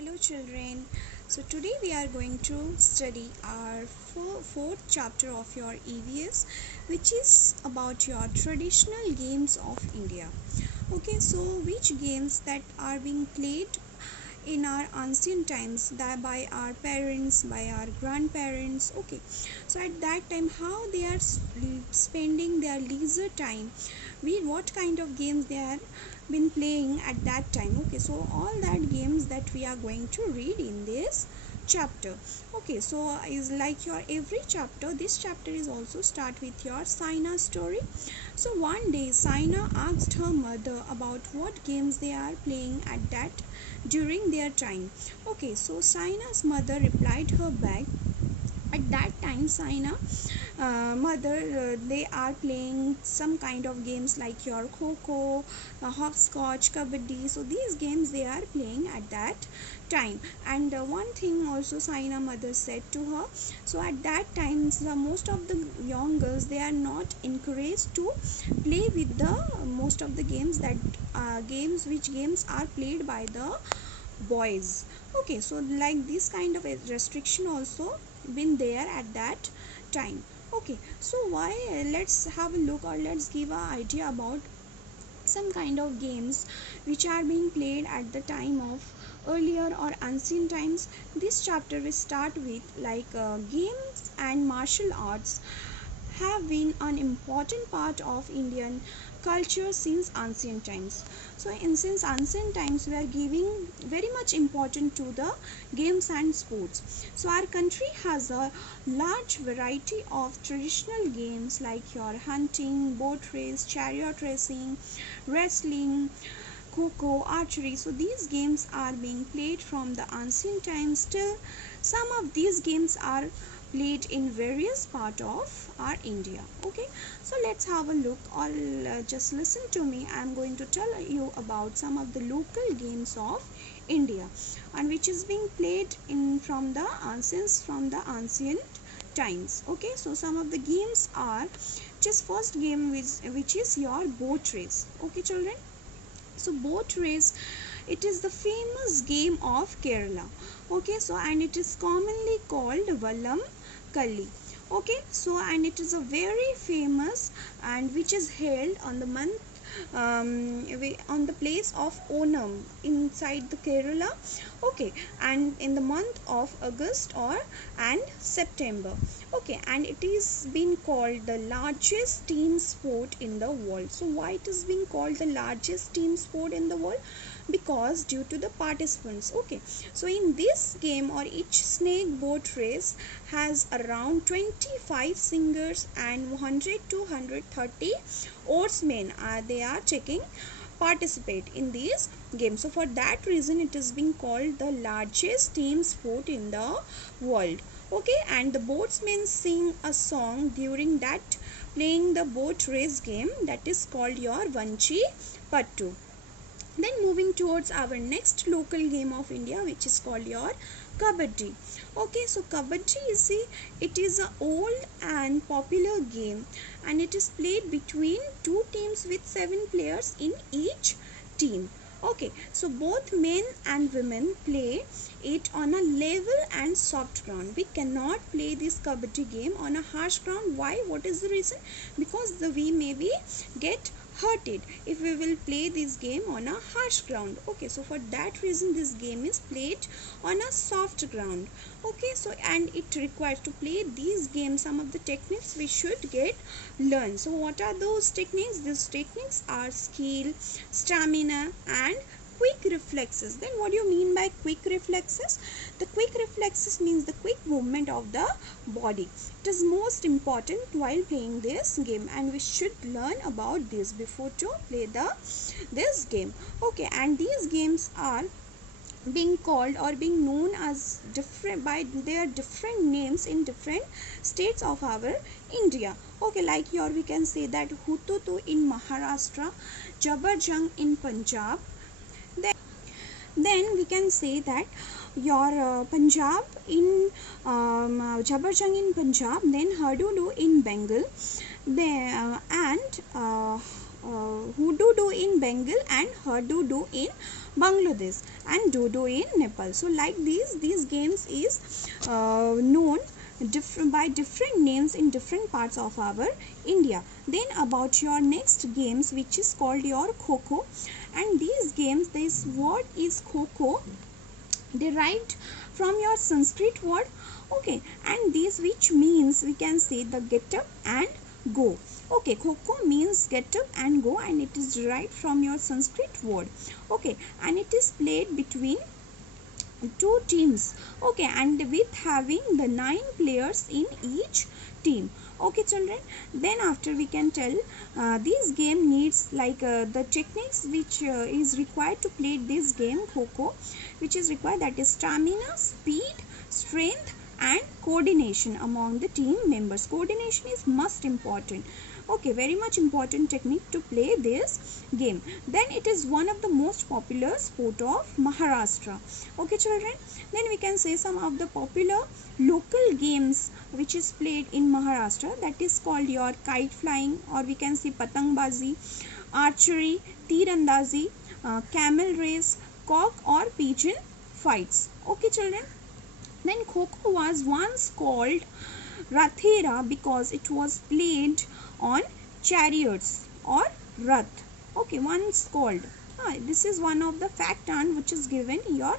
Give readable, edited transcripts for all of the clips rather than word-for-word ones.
Hello children. So today we are going to study our fourth chapter of your EVS, which is about your traditional games of India. Okay, so which games that are being played in our ancient times, that by our parents, by our grandparents. Okay, so at that time how they are spending their leisure time, what kind of games they are been playing at that time. Okay, so all that games that we are going to read in this chapter. Okay, so is like your every chapter, this chapter is also start with your Saina story. So one day Saina asked her mother about what games they are playing at that during their time. Okay, so Saina's mother replied her back, at that time Saina mother, they are playing some kind of games like your kho, hopscotch, kabaddi. So these games they are playing at that time. And one thing also Saina mother said to her, so at that time most of the young girls, they are not encouraged to play with the most of the games that which games are played by the boys. Okay, so like this kind of a restriction also been there at that time. Okay, so why, let's have a look, or let's give an idea about some kind of games which are being played at the time of earlier or ancient times. This chapter will start with like games and martial arts have been an important part of Indian culture since ancient times. So since ancient times we are giving very much important to the games and sports. So our country has a large variety of traditional games like your hunting, boat race, chariot racing, wrestling, kho, archery. So these games are being played from the ancient times till. Some of these games are played in various part of our India. Okay, so let's have a look, or just listen to me. I am going to tell you about some of the local games of India, and which is being played in from the ancient times. Okay, so some of the games are, just first game which is your boat race. Okay children, so boat race, it is the famous game of Kerala. Okay, so and it is commonly called Vallam Kalli. Okay, so and it is a very famous, and which is held on the month on the place of Onam inside the Kerala. Okay, and in the month of August or and September. Okay, and it is been called the largest team sport in the world. So why it is being called the largest team sport in the world? Because due to the participants. Okay, so in this game, or each snake boat race has around 25 singers and 100 to 130 oarsmen, they are taking participate in these games. So for that reason it is being called the largest team sport in the world. Okay, and the boatsmen sing a song during that playing the boat race game, that is called your Vanchi Pattu. Then moving towards our next local game of India, which is called your Kabaddi. Okay, so Kabaddi, you see, it is an old and popular game, and it is played between two teams with 7 players in each team. Okay, so both men and women play it on a level and soft ground. We cannot play this Kabaddi game on a harsh ground. Why? What is the reason? Because we maybe get hurted if we will play this game on a harsh ground. Okay, so for that reason this game is played on a soft ground. Okay, so and it requires to play these games, some of the techniques we should get learn. So what are those techniques? These techniques are skill, stamina and quick reflexes. Then what do you mean by quick reflexes? The quick reflexes means the quick movement of the body. It is most important while playing this game, and we should learn about this before to play this game. Okay, and these games are being called or being known as different by their different names in different states of our India. Okay, like here we can say that Hututu in Maharashtra, Jabbar Jung in Punjab. Then we can say that your Punjab in Jabbar Jung in Punjab, then Hadudu in Bengal, then and Hududu in Bengal and Hadudu in Bangladesh and Dodo in Nepal. So like these games is known by different names in different parts of our India. Then about your next games, which is called your Kho-Kho, and these games, this word is Kho-Kho, derived from your Sanskrit word, okay, and this which means we can say the get up and go. Okay, Kho-Kho means get up and go, and it is derived from your Sanskrit word, okay, and it is played between two teams, okay, and with having the 9 players in each team. Okay children, then after we can tell this game needs like the techniques which is required to play this game Kho-Kho, which is required, that is stamina, speed, strength and coordination among the team members. Coordination is most important, okay, very much important technique to play this game. Then it is one of the most popular sport of Maharashtra. Okay children, then we can say some of the popular local games which is played in Maharashtra, that is called your kite flying, or we can say patangbazi, archery, tirandasi, camel race, cock or pigeon fights. Okay children, then Kho-Kho was once called Rathera because it was played on chariots or rath. Okay, once called. This is one of the fact and which is given your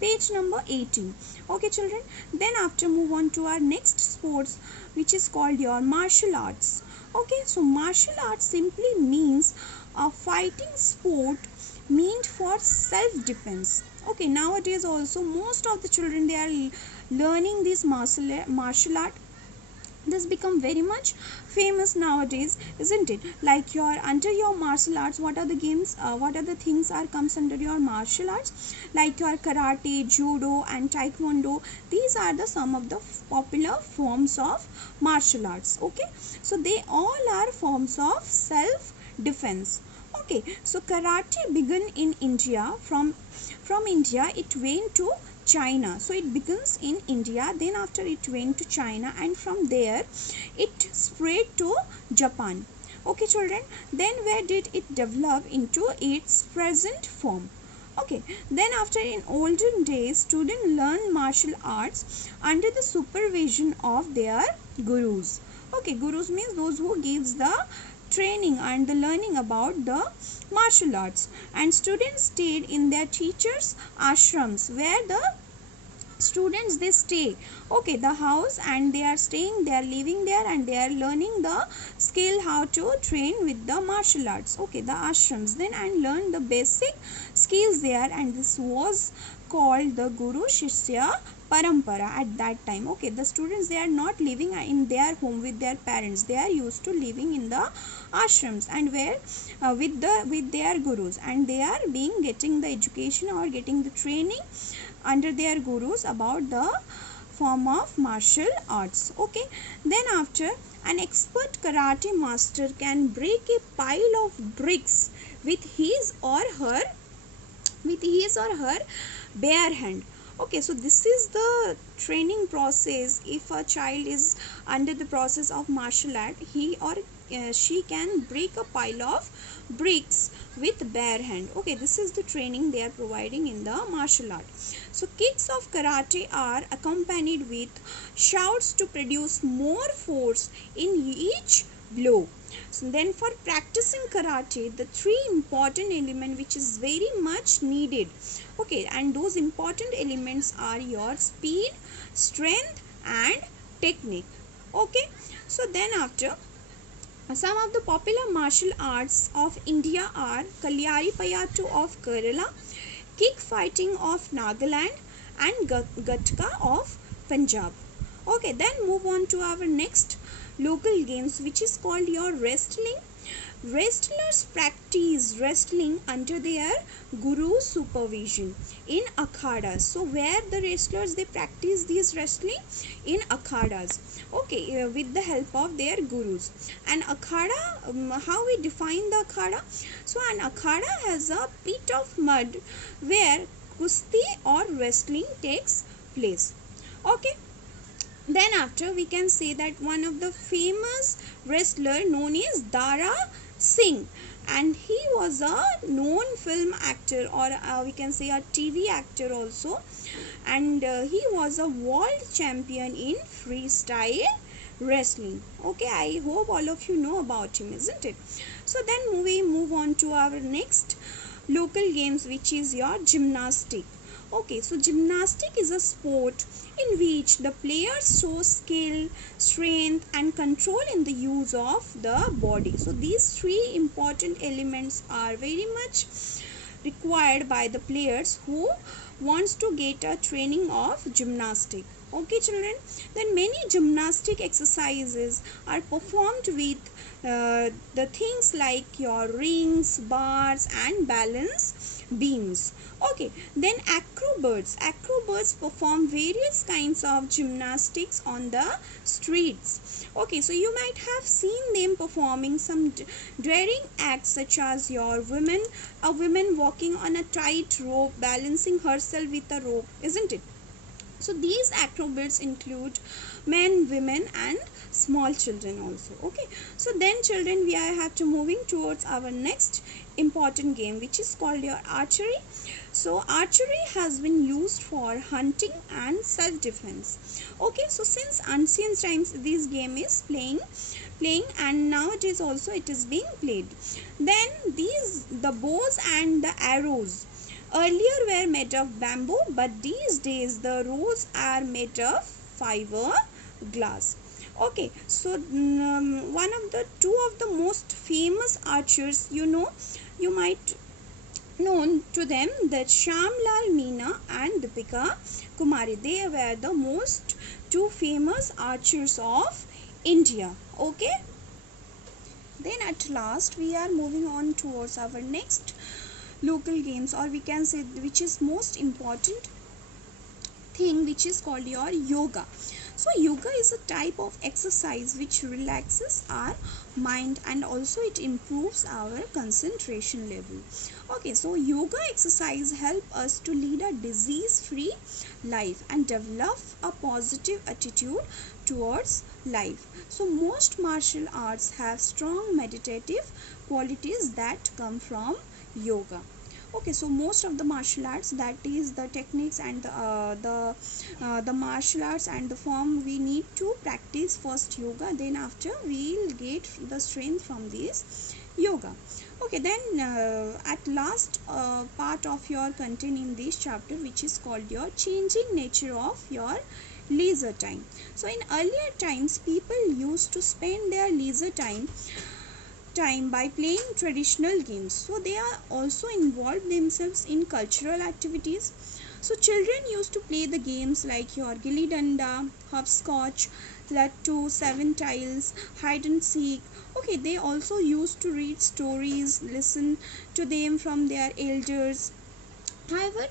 page number 18. Okay children, then after move on to our next sports, which is called your martial arts. Okay, so martial arts simply means a fighting sport meant for self-defense. Okay, nowadays also most of the children, they are learning this martial art. This become very much famous nowadays, isn't it? Like your under your martial arts, what are the games, what are the things are comes under your martial arts, like your karate, judo and taekwondo. These are the some of the popular forms of martial arts. Okay, so they all are forms of self defense. Okay, so karate began in India. From India it went to China. So it begins in India, then after it went to China, and from there it spread to Japan. Okay children, then where did it develop into its present form? Okay, then after in olden days, students learn martial arts under the supervision of their gurus. Okay, gurus means those who gives the training and the learning about the martial arts, and students stayed in their teachers ashrams, where the students they stay, okay, the house, and they are staying, they are living there, and they are learning the skill how to train with the martial arts, okay, the ashrams, then and learn the basic skills there, and this was called the Guru Shishya Parampara at that time. Okay, the students, they are not living in their home with their parents, they are used to living in the ashrams, and where with their gurus, and they are being getting the education or getting the training under their gurus about the form of martial arts. Okay, then after, an expert karate master can break a pile of bricks with his or her bare hand. Okay, so this is the training process. If a child is under the process of martial art, he or she can break a pile of bricks with bare hand. Okay, this is the training they are providing in the martial art. So kicks of karate are accompanied with shouts to produce more force in each blow. So then for practicing karate, the 3 important elements which is very much needed, okay, and those important elements are your speed, strength and technique. Okay, so then after, some of the popular martial arts of India are Kalyaripayattu of Kerala, kick fighting of Nagaland and Gatka of Punjab. Okay, then move on to our next local games, which is called your wrestling. Wrestlers practice wrestling under their guru's supervision in akhadas. So where the wrestlers they practice this wrestling? In akhadas. Okay, with the help of their gurus. And akhada, how we define the akhada? So an akhada has a pit of mud where kusti or wrestling takes place. Okay. Then after, we can say that one of the famous wrestler known as Dara Singh. and he was a known film actor, or we can say a TV actor also, and he was a world champion in freestyle wrestling. Okay, I hope all of you know about him, isn't it? So then we move on to our next local games, which is your gymnastic. Okay, so gymnastic is a sport in which the players show skill, strength, and control in the use of the body. So these three important elements are very much required by the players who wants to get a training of gymnastic. Okay children, then many gymnastic exercises are performed with the things like your rings, bars, and balance beams. Okay, then acrobats perform various kinds of gymnastics on the streets. Okay, so you might have seen them performing some daring acts, such as your a woman walking on a tight rope, balancing herself with a rope, isn't it? So these acrobats include men, women, and small children also. Okay, so then children, we are have to moving towards our next important game, which is called your archery. So archery has been used for hunting and self-defense. Okay, so since ancient times this game is playing, and nowadays also it is being played. Then the bows and the arrows earlier were made of bamboo, but these days the rows are made of fiberglass. Okay, so one of the two of the most famous archers, you might known to them, that Shyamlal Meena and Deepika Kumari, they were the most two famous archers of India. Okay, then at last we are moving on towards our next local games, or we can say which is most important thing, which is called your yoga. So yoga is a type of exercise which relaxes our mind, and also it improves our concentration level. Okay, so yoga exercise help us to lead a disease free life and develop a positive attitude towards life. So most martial arts have strong meditative qualities that come from yoga. Okay, so most of the martial arts, that is the techniques and the martial arts and the form, we need to practice first yoga, then after we'll get the strength from this yoga. Okay, then at last part of your content in this chapter, which is called your changing nature of your leisure time. So in earlier times, people used to spend their leisure time by playing traditional games, so they are also involved themselves in cultural activities. So children used to play the games like your gilli danda, hopscotch, lattu, seven tiles, hide and seek. Okay, they also used to read stories, listen to them from their elders. However,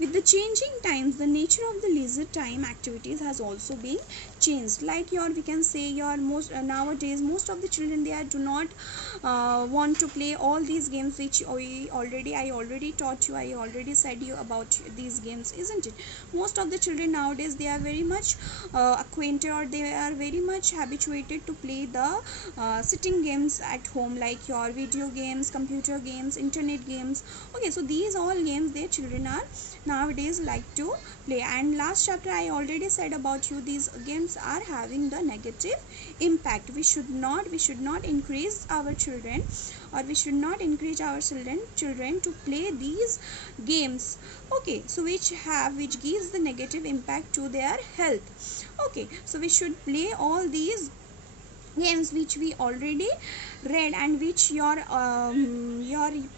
with the changing times, the nature of the leisure time activities has also been changed. Like we can say most nowadays most of the children, they do not want to play all these games which I already taught you. I already said you about these games, isn't it? Most of the children nowadays, they are very much acquainted, or they are very much habituated to play the sitting games at home, like your video games, computer games, internet games. Okay, so these all games their children are nowadays like to play. And last chapter I already said about you, these games are having the negative impact. We should not increase our children, or we should not encourage our children to play these games. Okay, so which gives the negative impact to their health. Okay, so we should play all these games which we already read, and which your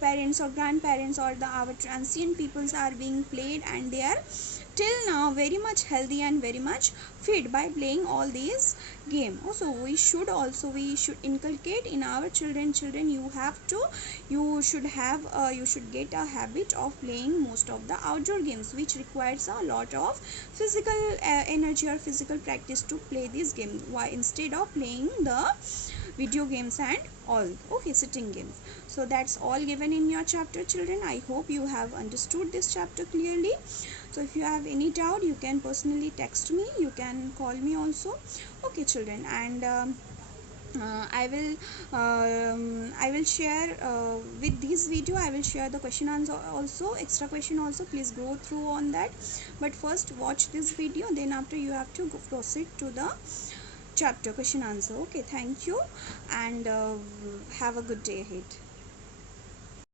parents or grandparents or our transient peoples are being played, and they are till now very much healthy and very much fit by playing all these games. Also we should inculcate in our children, you should get a habit of playing most of the outdoor games, which requires a lot of physical energy or physical practice to play these games, why instead of playing the video games and all. Okay, sitting games. So that's all given in your chapter, children. I hope you have understood this chapter clearly. So if you have any doubt, you can personally text me, you can call me also. Okay children, and I will share with this video. I will share the question answer also, extra question also. Please go through on that. But first watch this video, then after you have to proceed to the chapter question answer. Okay, thank you, and have a good day ahead.